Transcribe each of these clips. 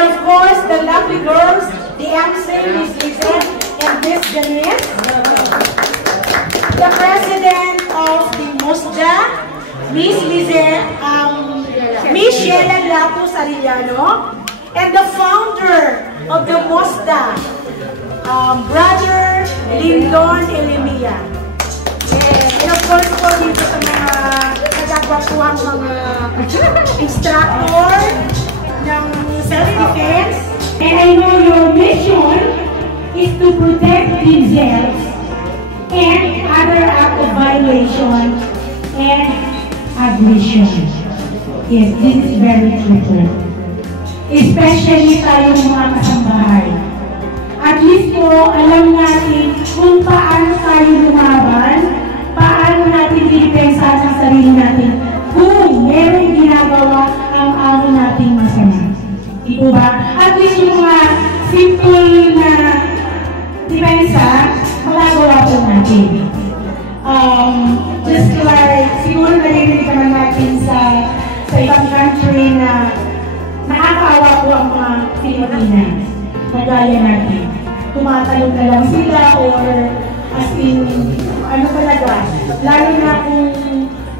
of course, the lovely girls, the MC, Miss Lizette and Miss Janice. The president of the MOSDA, Miss Lizette, Miss Sheila Latos Arellano, and the founder of the MOSDA, Brother Lyndon Elimia. And of course po dito sa mga nagagwapuhang mga instructor ng self-defense. And I know your mission is to protect themselves and other act of violation and aggression. Yes, this is very true. Especially tayong mga kasambahay. At least po, alam natin kung paano tayo lumaban, paano natin dinipensa ang sarili natin kung merong ginagawa ang amo nating masama. Di po ba? At least yung mga simple na depensa, magagawa po natin. Just like, siguro narinig naman natin sa ibang country na nakakaawa po ang mga Pilipinas. Nagaya natin. Tumatalong na lang sila or as in, ano talaga, lalo na kung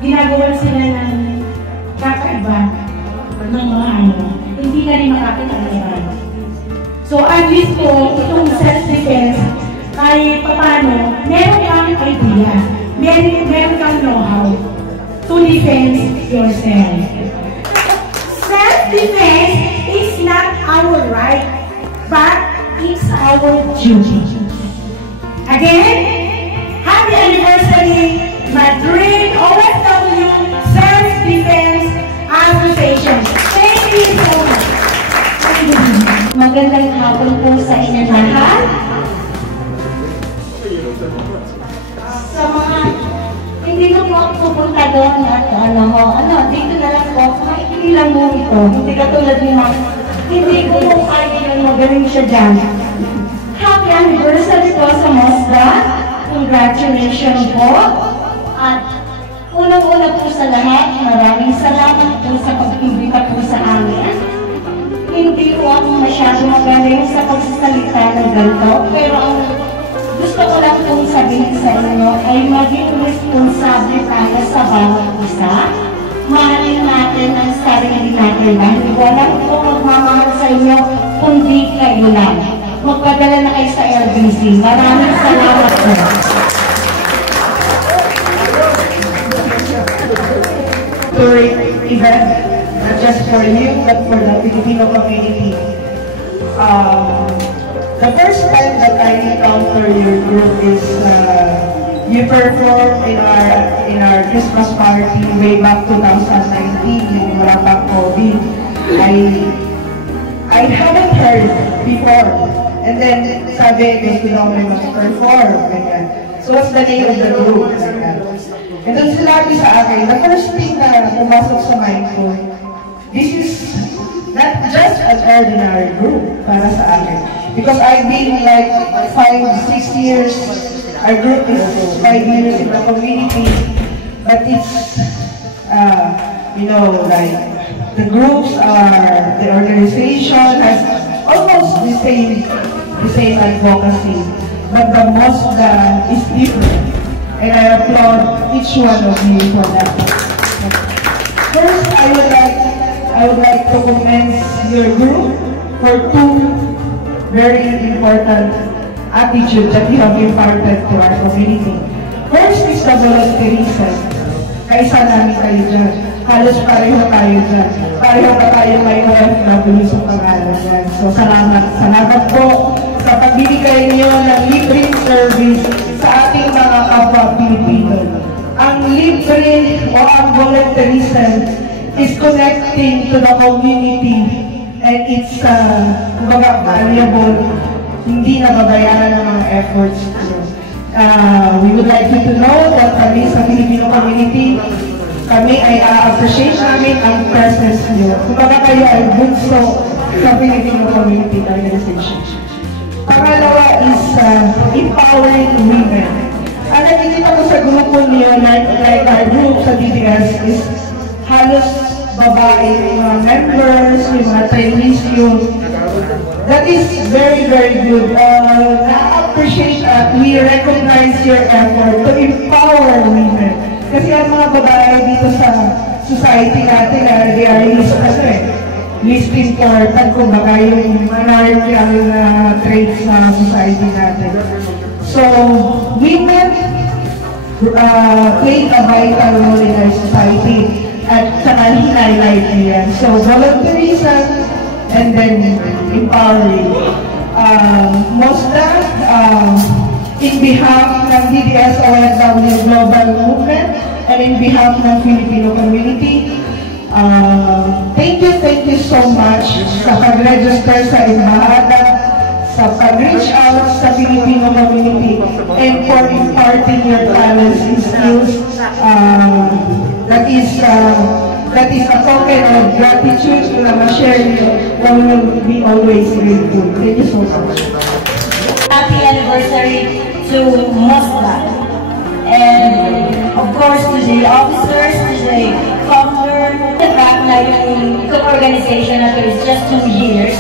ginagawa sila ng kakaiba ng mga ano, hindi na rin makakitalaban. So at least po, itong self-defense, kahit paano, meron kang idea, meron kang know-how to defend yourself. Self-defense is not our right, but it's our duty. Again, happy anniversary, Madrid OFW Self-Defense Association. Thank you so much. Magandang hapon po sa inyo lahat. Sa mga hindi na po ako pupunta doon at dito na lang po, maikili lang mo ito. Hindi katulad niyo, hindi ko po kaya yun, magaling siya dyan. Happy anniversary po sa MOSDA. Congratulations po. At unang-una po sa lahat, maraming salamat po sa pag-imbita po sa amin. Hindi po ako masyado magaling sa pagsasalita ng ganito, pero ang gusto ko lang pong sabihin sa inyo ay maging responsable tayo sa bawat isa. Mahalin natin ang sarili natin dahil walang po magmamahal sa inyo kundi kayo lang. Magpadala na kayo sa LBC. Maraming salamat po. Great event, not just for you, but for the Filipino community. The first time that I encountered your group is you performed in our Christmas party way back 2019, yung wala pang COVID. I haven't heard before, and then sabi gusto daw may mag-perform. So what's the name of the group? And then sinabi sa akin, the first thing na pumasok sa mind ko, this is not just an ordinary group para sa akin. Because I've been like 5-6 years, our group is 5 years in the community, but it's, like the groups are, the organization has almost the same advocacy, but the MOSDA is different. And I applaud each one of you for that. First, I would like to commend your group for two very important attitudes that you have imparted to our community. First is the volunteerism. Kaisa namin kayo dyan. Halos pareho tayo dyan. Pareho pa tayo may OFW sa pangalan dyan. So salamat po sa pagbibigay niyo ng libreng service sa ating mga kapwa Pilipino. Ang libre o ang volunteerism is connecting to the community and it's valuable, hindi nababayaran ng mga efforts. We would like you to know that kami sa Filipino community, kami ay appreciate namin ang presence niyo. Kumbaga kayo ay bunso sa Filipino community organization. Pangalawa is empowering women. Ang nakikita ko sa grupo niyo, like our group sa DDS, is halos babae, yung mga members, yung mga trainees, yung that is very, very good. Na-appreciate at we recognize your effort to empower women. Kasi ang mga babae dito sa society natin, they are least important, kumbaga yung monarchical traits sa society natin. So, women played a vital role in our society at saka hinalight niya. So, volunteerism and then empowering. Mosda, in behalf ng DDS OFW Global Movement and in behalf ng Filipino community, thank you so much sa pag-register sa Embahada, sa pag-reach out sa Filipino community, and for imparting your talents and skills. That is a token of gratitude na ma-share you, and we will be always grateful. Thank you so much. Happy anniversary to Mosda. And of course to the officers, to the founder, the fact na yung organization na is just 2 years.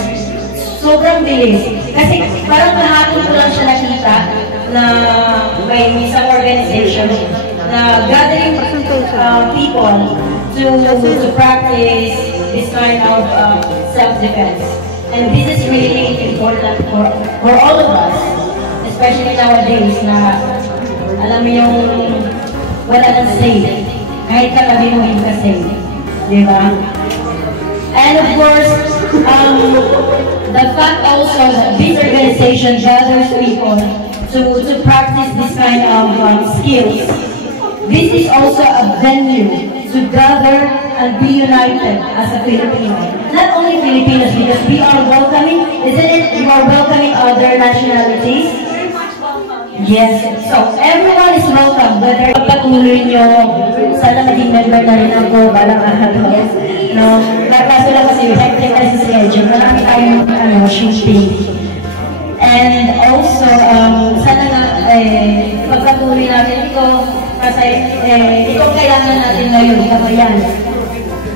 Sobrang bilis. Kasi parang kahapon ko lang siya nakita na may isang organization na gathering people to practice this kind of self-defense. And this is really important for all of us, especially nowadays na alam mo yung wala nang safe. Kahit katabi mo hindi ka safe. Diba? And of course, the fact also that this organization gathers people to practice this kind of skills. This is also a venue to gather and be united as a Filipino. Not only Filipinos, because we are welcoming, isn't it? You are welcoming other nationalities. Yes. So, everyone is welcome. Whether patuloy nyo, sana maging member na rin ako, balang araw. No? Kaso lang kasi, hectic kasi schedule. Marami tayong shooting. And also, sana nga, pagpatuloy natin ito, kasi ito kailangan natin ngayon, kabayan.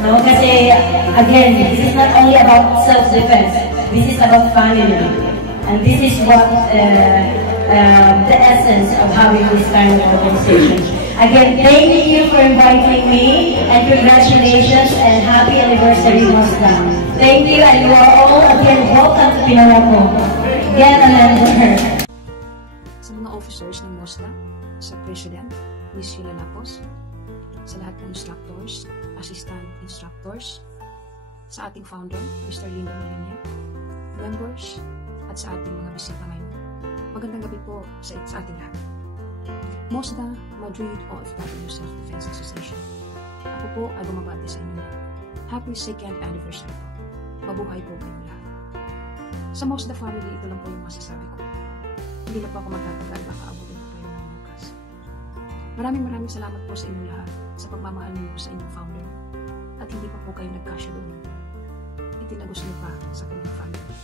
No? Kasi, again, this is not only about self-defense. This is about family. And this is what the essence of having this kind of organization. Again, thank you for inviting me, and congratulations and happy anniversary, Mosda. Thank you, and you are all again welcome to Pinarako. Get a member. Sa mga officers ng Mosda, sa President, Ms. Sheila Lapos, sa lahat ng instructors, assistant instructors, sa ating founder, Mr. Lindo Melania, members, at sa ating mga bisita ngayon. Magandang gabi po sa ating lahat. Mosda, Madrid OFW Self-Defense Association. Ako po ay bumabati sa inyo. Happy 2nd anniversary po. Mabuhay po kayong lahat. Sa Mosda family, ito lang po yung masasabi ko. Hindi na po ako magtatagal, baka abutin po kayo ng bukas. Maraming salamat po sa inyong lahat sa pagmamahal niyo sa inyong founder. At hindi pa po kayo nagkasya doon. Itinagos niyo pa sa kanyang family.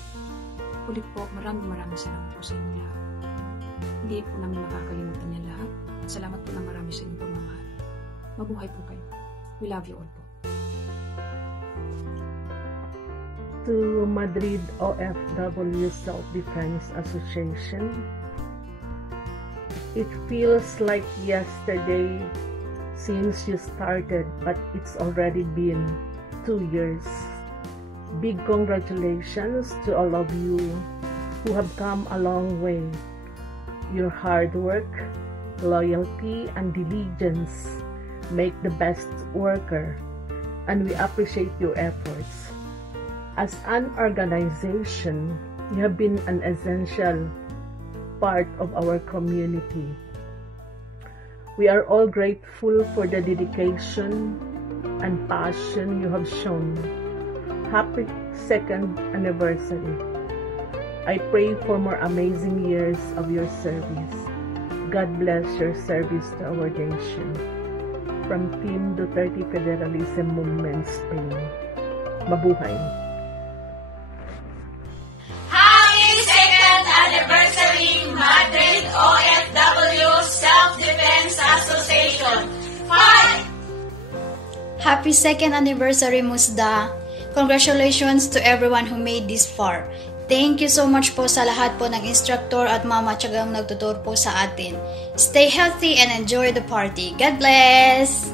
Ulit po, maraming salamat po sa inyong lahat. Hindi po namin makakalimutan yan lahat. At salamat po na marami sa inyong pagmamahal. Mabuhay po kayo. We love you all po. To Madrid OFW Self-Defense Association. It feels like yesterday since you started, but it's already been 2 years. Big congratulations to all of you who have come a long way. Your hard work, loyalty, and diligence make the best worker, and we appreciate your efforts. As an organization, you have been an essential part of our community. We are all grateful for the dedication and passion you have shown. Happy 2nd anniversary. I pray for more amazing years of your service. God bless your service to our nation. From Team Duterte Federalism Movement, Spain. Mabuhay! Happy 2nd anniversary, Madrid OFW Self-Defense Association. Fight! Happy 2nd anniversary, Mosda. Congratulations to everyone who made this far. Thank you so much po sa lahat po ng instructor at mama tiyagang nagtuturo po sa atin. Stay healthy and enjoy the party. God bless!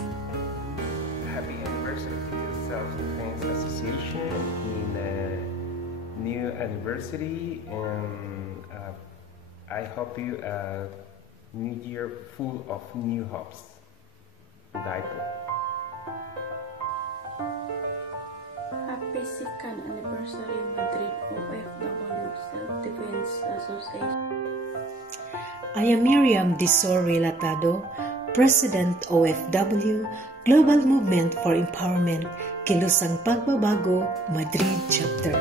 Happy anniversary to the Self-Defense Association in a new anniversary, and I hope you a new year full of new hopes. Daito. Happy 2nd anniversary Madrid OFW Self-Defense Association. I am Miriam Disor Relatado, President OFW Global Movement for Empowerment, Kilusang Pagbabago, Madrid Chapter.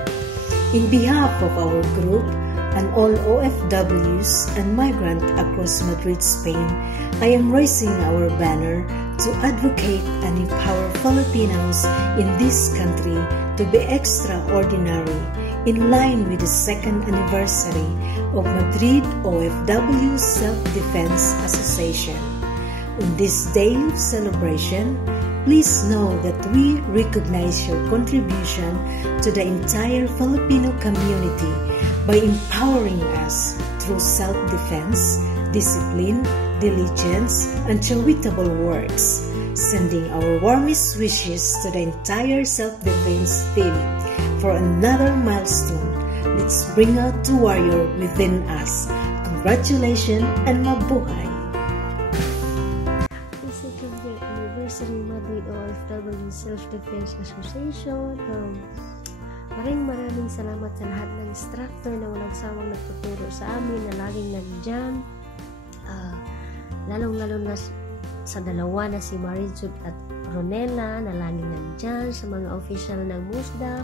In behalf of our group and all OFWs and migrants across Madrid, Spain, I am raising our banner to advocate and empower Filipinos in this country to be extraordinary in line with the 2nd anniversary of Madrid OFW Self-Defense Association. On this day of celebration, please know that we recognize your contribution to the entire Filipino community by empowering us through self-defense, discipline, diligence, and charitable works, sending our warmest wishes to the entire self-defense team for another milestone. Let's bring out the warrior within us. Congratulations and mabuhay! Happy 2nd year anniversary Madrid OFW Self-Defense Association. Maraming salamat sa lahat ng instructor na walang sawang nagtuturo sa amin, na laging nandyan. Lalong-lalo na sa dalawa na si Marijud at Ronela na laging nandyan, sa mga official ng MUSDA.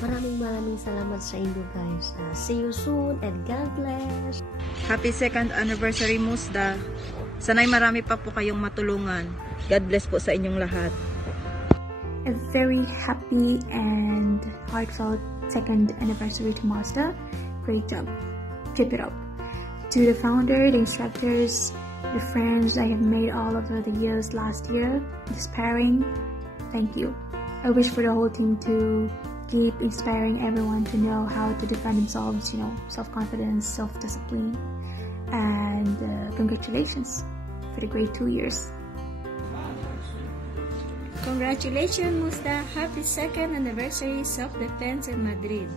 Maraming salamat sa inyo guys. See you soon and God bless. Happy 2nd anniversary MUSDA. Sana'y marami pa po kayong matulungan. God bless po sa inyong lahat. A very happy and heartfelt 2nd anniversary to MUSDA. Great job. Keep it up. To the founder, the instructors, the friends I have made all over the years last year, inspiring, thank you. I wish for the whole team to keep inspiring everyone to know how to defend themselves, self-confidence, self-discipline, and congratulations for the great 2 years. Congratulations, MUSDA! Happy 2nd anniversary Self-Defense in Madrid!